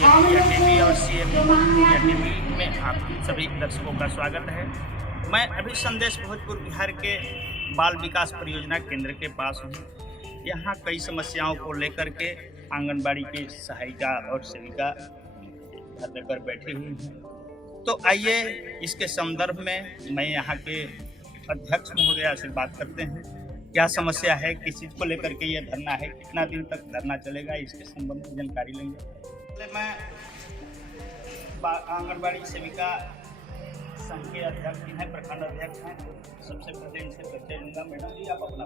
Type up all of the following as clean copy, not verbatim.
CM India TV और CM India TV में आप सभी दर्शकों का स्वागत है। मैं अभी संदेश भोजपुर बिहार के बाल विकास परियोजना केंद्र के पास हूँ। यहाँ कई समस्याओं को लेकर के आंगनबाड़ी की सहायिका और सेविका धरने पर बैठी हुई हैं। तो आइए इसके संदर्भ में मैं यहाँ के अध्यक्ष महोदया से बात करते हैं। क्या समस्या है, किस चीज़ को लेकर के ये धरना है, कितना दिन तक धरना चलेगा, इसके संबंध में जानकारी लेंगे। पहले मैं आंगनबाड़ी सेविका संघ के अध्यक्ष हैं, प्रखंड अध्यक्ष हैं। सबसे पहले इनसे परिचय लूँगा। मैडम जी, आप अपना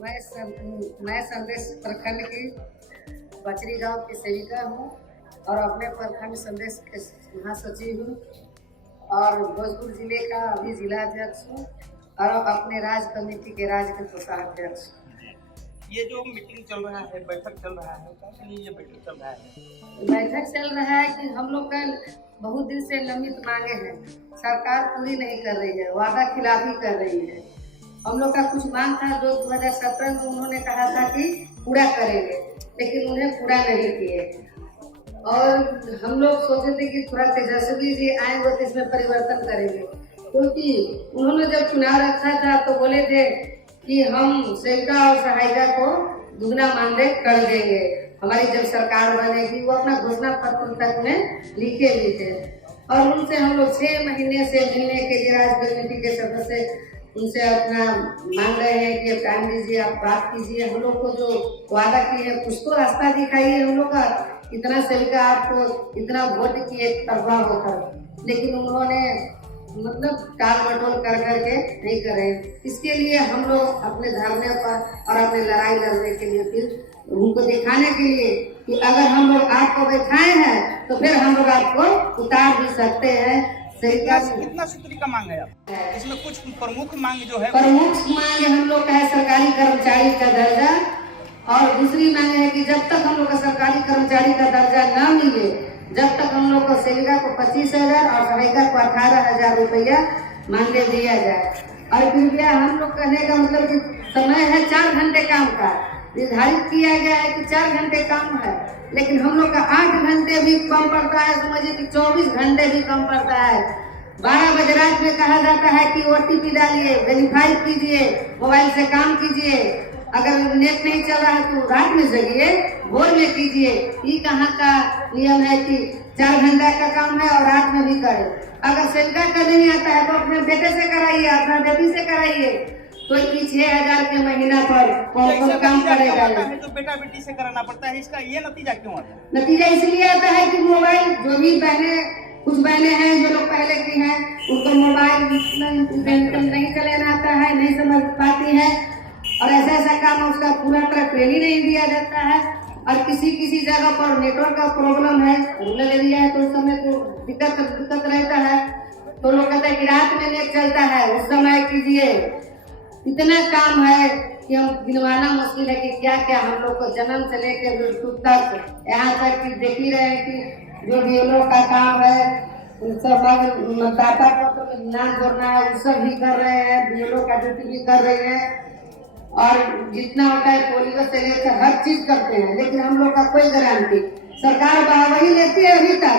मैं संदेश प्रखंड की बचरी गांव की सेविका हूँ और अपने प्रखंड संदेश के महासचिव हूँ और भोजपुर जिले का अभी जिला अध्यक्ष हूँ और अपने राज्य कमेटी के राज्य के कोषाध्यक्ष। ये जो मीटिंग चल रहा है, बैठक चल रहा है, क्या लिए ये बैठक चल रहा है? बैठक चल रहा है कि हम लोग का बहुत दिन से लंबित मांगे हैं, सरकार पूरी नहीं कर रही है, वादा खिलाफी कर रही है। हम लोग का कुछ मांग था जो 2017 में उन्होंने कहा था कि पूरा करेंगे, लेकिन उन्हें पूरा नहीं किए। और हम लोग सोचे थे कि थोड़ा तेजस्वी जी आएंगे तो इसमें परिवर्तन करेंगे, क्योंकि उन्होंने जब चुनाव रखा था तो बोले थे कि हम सेविका और सहायिका को दुगना मानदेय कर देंगे हमारी जब सरकार बनेगी। वो अपना घोषणा पत्र तक में लिखे भी थे और उनसे हम लोग 6 महीने से मिलने के लिए राज्य कमेटी के सदस्य उनसे अपना मांग रहे हैं कि टाइम दीजिए, आप बात कीजिए, हम लोग को जो वादा किए हैं कुछ तो रास्ता दिखाइए। हम लोग का इतना सेविका आपको इतना वोट किए तरफा होकर, लेकिन उन्होंने मतलब टाल मटोल कर करके नहीं करे। इसके लिए हम लोग अपने धरने पर और अपने लड़ाई लड़ने के लिए फिर उनको दिखाने के लिए कि अगर हम लोग आपको बैठाए हैं तो फिर हम लोग आपको उतार भी सकते हैं। कितना सूत्री का मांग है आप? इसमें कुछ प्रमुख मांग जो है, प्रमुख मांग हम लोग का है सरकारी कर्मचारी का दर्जा, और दूसरी मांग है कि जब तक हम लोग का सरकारी कर्मचारी का दर्जा न मिले, जब तक हम लोग को सेविका को 25,000 और सहायिका को 18,000 रुपया मानदेय दिया जाए। और कृपया हम लोग कहने का मतलब कि समय है 4 घंटे काम का, निर्धारित किया गया है कि 4 घंटे काम है, लेकिन हम लोग का 8 घंटे भी कम पड़ता है। समझिए कि 24 घंटे भी कम पड़ता है। 12 बजे रात में कहा जाता है कि OTP डालिए, वेरीफाई कीजिए, मोबाइल से काम कीजिए। अगर नेट नहीं चल रहा है तो रात में जगिए, भोर में कीजिए। ये कहाँ का नियम है कि 4 घंटा का काम है और रात में भी करे। अगर सेविका करने नहीं आता है तो अपने बेटे से कराइए, अपना बेटी से कराइए, तो 6,000 के महीना पर काम करेगा। तो बेटा बेटी से कराना पड़ता है, इसका ये नतीजा क्यों आता है? नतीजा इसलिए आता है कि मोबाइल, जो भी कुछ बहनें हैं जो लोग पहले की हैं, उनको मोबाइल नहीं चलाना आता है, नहीं समझ पाती है, और ऐसा काम उसका पूरा तरह ट्रेनिंग नहीं दिया जाता है। और किसी जगह पर नेटवर्क का प्रॉब्लम है, रूरल एरिया है तो उस समय तो दिक्कत रहता है, तो लोग कहते हैं कि रात में नेट चलता है, उस समय कीजिए। इतना काम है कि हम गिनवाना मुश्किल है कि क्या क्या हम लोग को जन्म से लेकर मृत्यु तक, यहाँ तक कि देख ही रहे हैं कि जो भी लोग का काम है मतदाता को नाम जोड़ना है, वो सब भी कर रहे हैं, BLO का ड्यूटी भी कर रहे हैं, और जितना होता है पोलियो से लेकर हर चीज करते हैं। लेकिन हम लोग का कोई गारंटी, सरकार बाहरी लेती है अभी तक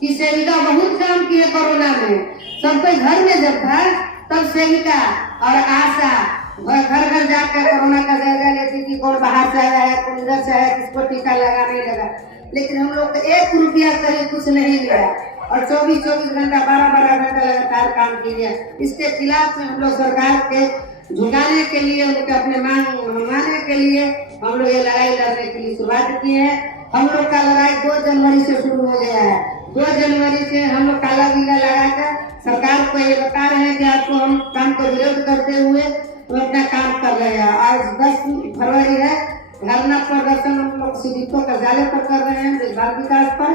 कि सेविका बहुत काम की है। कोरोना में सब कोई घर में जब था तब सेविका और आशा घर घर जाकर कोरोना का जायजा लेती थी, कौन बाहर से आया है, कौन इधर से आया, किसको टीका लगा नहीं लगा। लेकिन हम लोग 1 रुपया करीब कुछ नहीं लिया और 24 घंटा 12 घंटा लगातार काम किया। इसके खिलाफ में हम लोग सरकार के झुकाने के लिए, उनके अपने मांग मानने के लिए हम लोग ये लड़ाई लड़ने के लिए शुरुआत की है। हम लोग का लड़ाई 2 जनवरी से शुरू हो गया है। 2 जनवरी से हम लोग काला बिल्ला लगाकर सरकार को ये बता रहे हैं कि आपको हम काम को विरोध करते हुए तो अपना काम कर रहे हैं। आज 10 फरवरी है, धरना प्रदर्शन हम लोग सिविकों कार्यालय पर कर रहे हैं बाल विकास पर,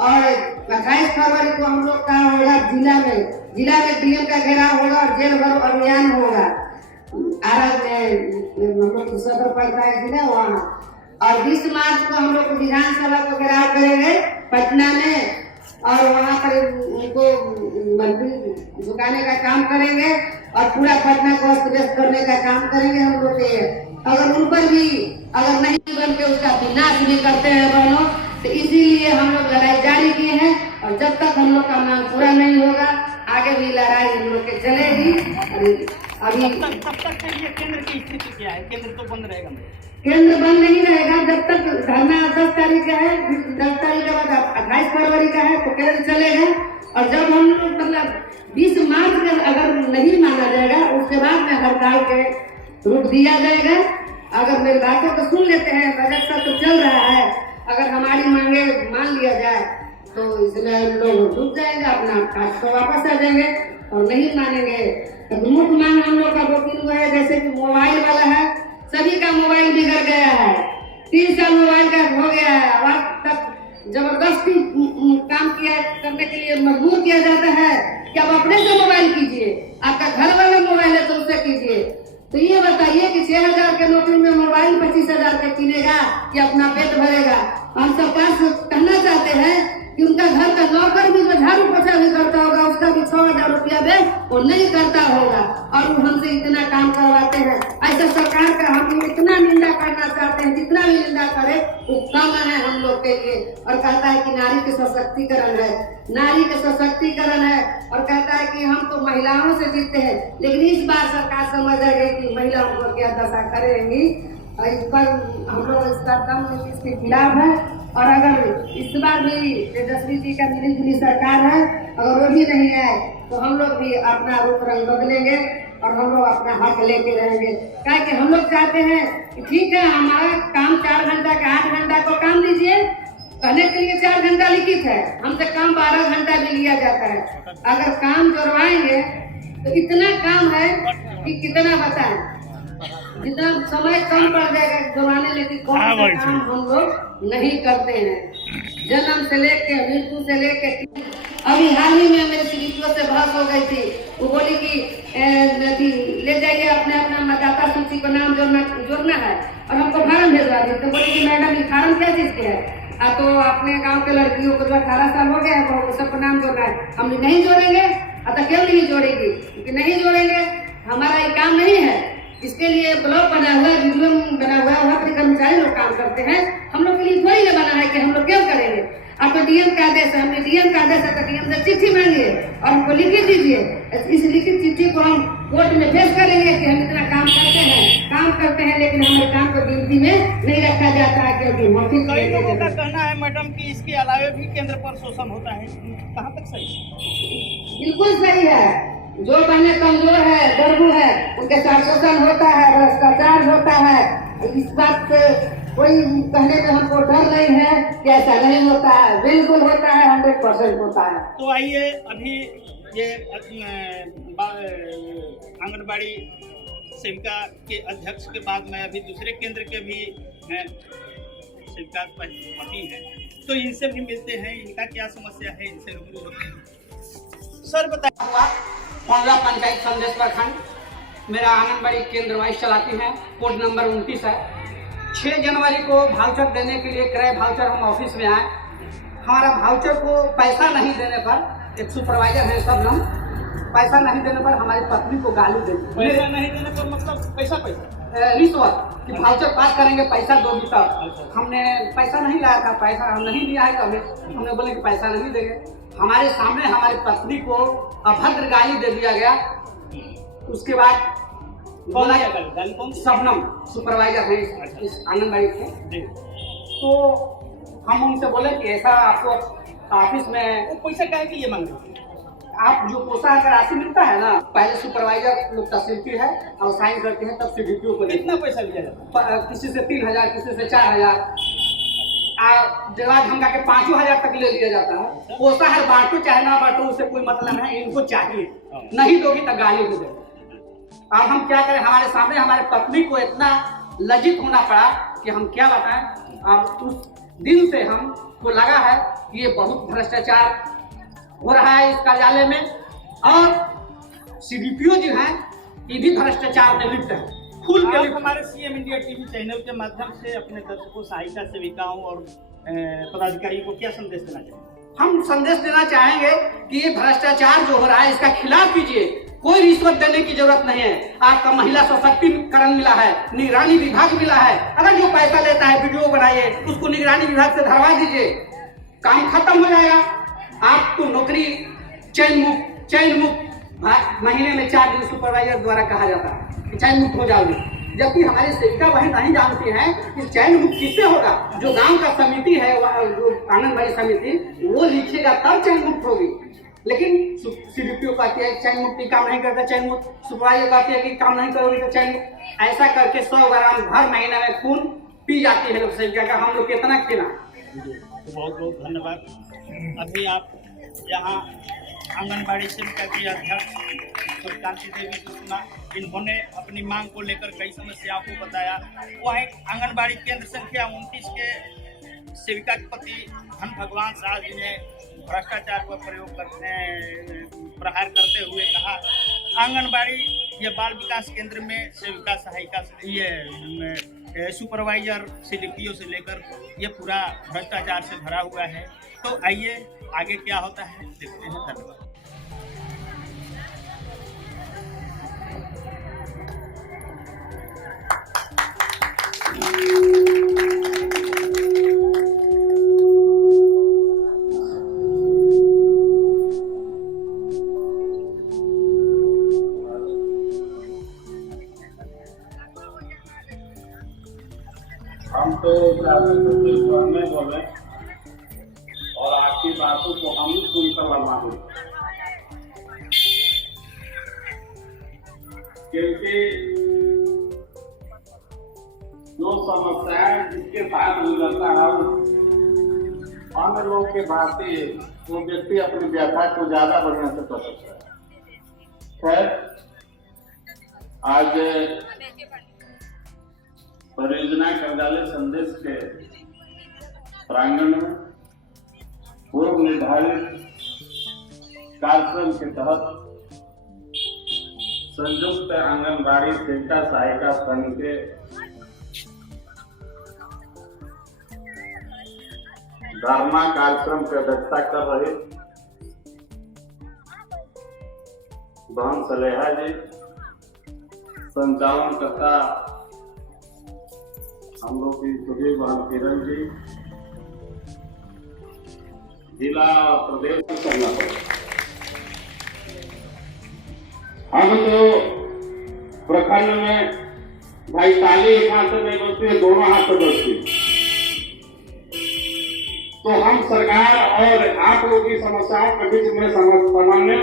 और 28 फरवरी को हम लोग का होगा जिला में DM का घेराव होगा और जेल भरो अभियान होगा आरा में, सदर पड़ता है जिला वहाँ। और 20 मार्च को हम लोग विधानसभा को घेराव करेंगे पटना में, और वहाँ पर उनको झुकाने का काम करेंगे और पूरा पटना को अस्त व्यस्त करने का काम करेंगे हम लोग ये। अगर उन पर भी अगर नहीं बन के उसका विनाश भी करते हैं बहनों, तो इसीलिए हम लोग लड़ाई जारी किए हैं। और जब तक हम लोग का मांग पूरा नहीं होगा आगे भी लड़ाई हम लोग के चलेगी। अभी तब तक के लिए केंद्र की स्थिति क्या है? केंद्र तो बंद रहेगा। केंद्र बंद नहीं रहेगा जब तक धरना 10 तारीख का है, 10 तारीख के बाद 28 फरवरी का है तो केंद्र चलेगा। और जब हम लोग मतलब 20 मार्च का अगर नहीं माना जाएगा उसके बाद में हड़ताल के रूप दिया जाएगा। अगर मेरी बातों को सुन लेते हैं, बजट का तो चल रहा है, अगर हमारी मांगे मान लिया जाए तो इसमें हम लोग रुक जाएंगे, अपना काज को वापस आ जाएंगे। और नहीं मानेंगे तो मुख्य मांग हम लोग का 2-3 हुआ है, जैसे कि मोबाइल वाला है, सभी का मोबाइल बिगड़ गया है, 3 साल मोबाइल का हो गया है। अब तक जबरदस्ती काम किया करने के लिए मजबूर किया जाता है कि आप अपने से मोबाइल कीजिए, आपका घर वाला मोबाइल है तो उससे कीजिए। तो ये बताइए कि 6,000 के नौकरी में मोबाइल 25,000 के किनेगा कि अपना पेट भरेगा? हम सरकार से कहना चाहते हैं कि उनका घर का नौकर भी जो झाड़ू पोछा भी करता होगा उसका भी 6,000 रुपया दे, वो नहीं करता होगा और वो हमसे इतना काम करवाते हैं। ऐसा सरकार का हम इतना निंदा करना चाहते हैं, जितना भी निंदा करे वो कम है हम लोग के लिए। और कहता है कि नारी के सशक्तिकरण है, नारी के सशक्तिकरण है, और कहता है कि हम तो महिलाओं से जीतते हैं। लेकिन इस बार सरकार समझ गई कि महिलाओं को क्या दशा करेंगी। और इस पर हम लोग इसका दम इसके खिलाफ है। और अगर इस बार भी तेजस्वी जी का मिली जुली सरकार है, अगर वो भी नहीं है तो हम लोग भी अपना रूप रंग बदलेंगे और हम लोग अपना हक लेके रहेंगे। क्या कि हम लोग चाहते हैं कि ठीक है हमारा काम 4 घंटा का 8 घंटा को काम दीजिए, कहने के लिए 4 घंटा लिखित है, हमसे काम 12 घंटा भी लिया जाता है। अगर काम जोड़वाएंगे तो इतना काम है कि कितना बताएं, जितना समय कम पड़ जाएगा जोड़वाने, लेकिन कौन सा काम हम लोग नहीं करते हैं। जन्म से लेके मृत्यु से लेके अभी हाल ही में मेरे सीडीपीओ से बहस हो गई थी। वो बोली कि ले जाइए अपने अपना मतदाता सूची को नाम जोड़ना है और हमको फार्म भेजवा दी। तो बोली कि मैडम ये फार्म क्या चीज के है? तो अपने गांव के लड़कियों को जो 18 साल हो गया है वो सबको नाम जोड़ना है। हम नहीं जोड़ेंगे। तो क्यों नहीं जोड़ेगी? क्योंकि नहीं जोड़ेंगे, हमारा ये काम नहीं है। इसके लिए ब्लॉग बना हुआ है, वीडियो बना हुआ है, वहाँ पर कर्मचारी लोग काम करते हैं। हम लोग के लिए थोड़ी ना बना है कि हम लोग क्यों करेंगे। अब तो डीएम का आदेश है, हमने डीएम का आदेश है तो डीएम से चिट्ठी मांगिए और हमको लिखित दीजिए। इस लिखित चिट्ठी को हम कोर्ट में पेश करेंगे कि हम इतना काम करते हैं लेकिन हमारे काम को गिनती में नहीं रखा जाता है, क्योंकि मौखिक। कई लोगों का कहना है मैडम कि इसके अलावा भी केंद्र पर शोषण होता है, कहाँ तक सही? बिल्कुल सही है। जो बहने कमजोर है, गरीब है, उनके साथ शोषण होता है, भ्रष्टाचार होता है। इस बात से कोई कहने में हमको डर नहीं है कि ऐसा नहीं होता है, बिल्कुल होता है, 100% होता है। तो आइए अभी ये आंगनबाड़ी सेविका के अध्यक्ष के बाद में अभी दूसरे केंद्र के भी सेविका पति हैं, तो इनसे भी मिलते हैं, इनका क्या समस्या है, इनसे रूबरू होते हैं। सर बताइए। पंडला पंचायत संदेश प्रखंड मेरा आंगनबाड़ी केंद्र वाइज चलाती है, कोड नंबर 29 है। 6 जनवरी को भाउचर देने के लिए क्रय भाउचर हम ऑफिस में आए। हमारा भाउचर को पैसा नहीं देने पर, एक सुपरवाइजर है सब लोग, पैसा नहीं देने पर हमारी पत्नी को गाली दे दी। पैसा नहीं देने पर मतलब पैसा रिश्वत कि भाउचर पास करेंगे, पैसा दोगी तब। हमने पैसा नहीं लाया था, पैसा हम नहीं लिया है, तो हमने बोले कि पैसा नहीं देंगे। हमारे सामने हमारी पत्नी को अभद्र गाली दे दिया गया। उसके बाद बोला शबनम सुपरवाइजर है इस आंगनबाड़ी के, तो हम उनसे बोले कि ऐसा आपको ऑफिस में पैसा क्या के लिए मांगे? आप जो पोषाहार का राशि मिलता है ना, पहले सुपरवाइजर लोग तहसील की है और साइन करते हैं, तब सीडीपीओ को कितना पैसा लिया जाता है? किसी से 3,000, किसी से 4,000, जवाब धमका के 5,000 तक ले लिया जाता है। पोषाहार बांटो चाहे ना बांटो, उससे कोई मतलब है, इनको चाहिए, नहीं दोगी तो गाली दे दे। अब हम क्या करें, हमारे सामने हमारे पत्नी को इतना लज्जित होना पड़ा कि हम क्या बताएं। अब उस दिन से हमको लगा है कि ये बहुत भ्रष्टाचार हो रहा है इस कार्यालय में, और सीडीपीओ जो है ये भी भ्रष्टाचार में लिप्त है। खुल के हमारे सीएम इंडिया टीवी चैनल के माध्यम से अपने दर्शकों, सहायिका सेविकाओं और पदाधिकारियों को क्या संदेश देना चाहिए? हम संदेश देना चाहेंगे कि ये भ्रष्टाचार जो हो रहा है इसका खिलाफ कीजिए। कोई रिश्वत देने की जरूरत नहीं है। आपका महिला सशक्तिकरण मिला है, निगरानी विभाग मिला है, अगर जो पैसा लेता है वीडियो बनाइए, उसको निगरानी विभाग से धरवा दीजिए, काम खत्म हो जाएगा। आपको नौकरी चयन मुक्त महीने में 4 दिन सुपरवाइजर द्वारा कहा जाता है कि चयन मुक्त हो जाओगे, जबकि हमारी सेविका बहन नहीं जानती हैं कि चयन मुक्त किससे होगा। जो गांव का समिति है, जो आंगनबाड़ी समिति, वो लिखेगा तब चयन मुक्त होगी। लेकिन सीडीपीओ कहती है चयन मुक्ति काम नहीं करता, चयन मुक्त सुपरवाइजर कहती है कि काम नहीं करोगे तो चयन मुक्त। ऐसा करके 100 ग्राम हर महीने में खून पी जाती है लोग सेविका का। हम लोग कितना खिला। तो बहुत बहुत धन्यवाद। अभी आप यहाँ आंगनबाड़ी सेविका की अध्यक्ष सुरकांति देवी को सुना। इन्होंने अपनी मांग को लेकर कई समस्याओं को बताया। वहीं आंगनबाड़ी केंद्र संख्या 29 के सेविका के पति धन भगवान शाह जी ने भ्रष्टाचार पर प्रहार करते हुए कहा, आंगनबाड़ी ये बाल विकास केंद्र में सेविका सहायिका ये सुपरवाइजर सीडीपीओ से लेकर ये पूरा भ्रष्टाचार से भरा हुआ है। तो आइए आगे क्या होता है देखते हैं। धन्यवाद। हम तो नहीं बोले और आपकी बातों को हम ही सुनकर मांगे, क्योंकि जो समस्याएं जिसके साथ गुजरता है अन्य लोग के भांति वो व्यक्ति अपनी व्यथा को ज्यादा बढ़िया से कर सकता है। खैर, आज परियोजना कार्यालय संदेश के प्रांगण में पूर्व निर्धारित कार्यक्रम के तहत संयुक्त आंगनबाड़ी सेविका सहायिका संघ के धर्मा कार्यक्रम की अध्यक्षता कर रहे बहन सलेहा जी, संचालनकर्ता हम लोग की सुधीर बहन किरण जी, जिला और प्रदेश करना पड़े। हम तो प्रखंड में भाई ताली एक हाथ से नहीं बजती है, दोनों हाथ से बजती। तो हम सरकार और आप लोगों की समस्याओं के बीच में सामान्य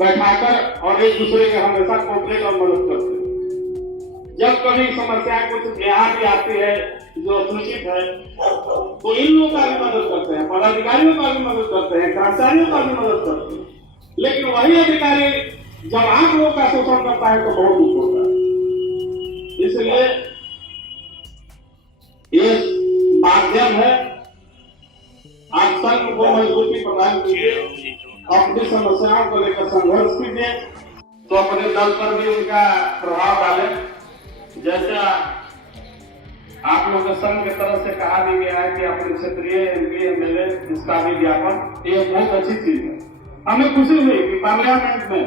बैठाकर और एक दूसरे के हमेशा कोऑपरेट और मदद करते हैं। जब कभी समस्या कुछ यहाँ भी आती है जो सूचित है तो इन लोगों का भी मदद करते हैं, पदाधिकारियों का भी मदद करते हैं, कर्मचारियों का भी मदद करते हैं। लेकिन वही अधिकारी जब आप लोगों का शोषण करता है तो बहुत दुख होता है। इसलिए ये माध्यम है, आप संघ को मजबूती प्रदान कीजिए, अपनी समस्याओं को लेकर संघर्ष कीजिए, तो अपने दल पर भी उनका प्रभाव डालें। जैसा आप लोगों के संघ की तरफ से कहा भी गया है कि अपने क्षेत्रीय एमपी एमएलए इसका भी ज्ञापन, ये बहुत अच्छी चीज है। हमें खुशी हुई कि पार्लियामेंट में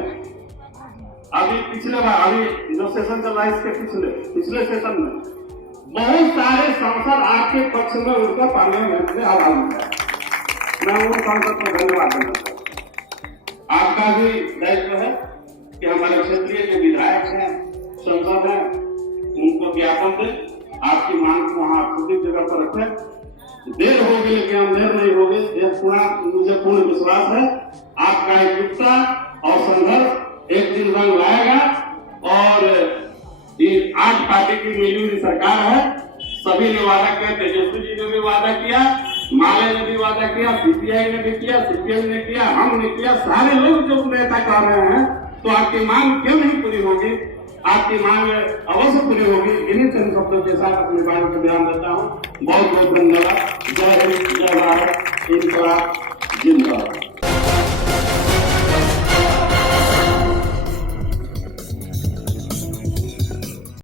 अभी पिछले बार, अभी जो सेशन चल रहा है इसके पिछले सेशन में बहुत सारे सांसद आपके पक्ष में उनका पार्लियामेंट में आवाज उठाया। मैं उन सांसद को धन्यवाद देना चाहता हूँ। आपका भी दायित्व है कि हमारे क्षेत्रीय जो विधायक हैं, सांसद हैं, उनको ज्ञापन दें, आपकी मांग को वहां सुरक्षित जगह पर रखें। देर होगी लेकिन हम देर नहीं होगी, मुझे पूर्ण विश्वास है। आपका एकजुटता और संघर्ष एक दिन रंग लाएगा और ये 8 पार्टी की मिली सरकार है। सभी ने वादा किया, तेजस्वी जी ने भी वादा किया, माले ने भी वादा किया, सीपीआई ने भी किया, सीपीएम ने किया, हमने किया, सारे लोग जो नेता कर रहे हैं। तो आपकी मांग क्यों नहीं पूरी होगी? आपकी मांग अवश्य पूरी होगी। इन्हीं चंद शब्दों के साथ अपनी बात को ध्यान देता हूँ। बहुत बहुत धन्यवाद। जय हिंद, जय भारत, जिंदाबाद।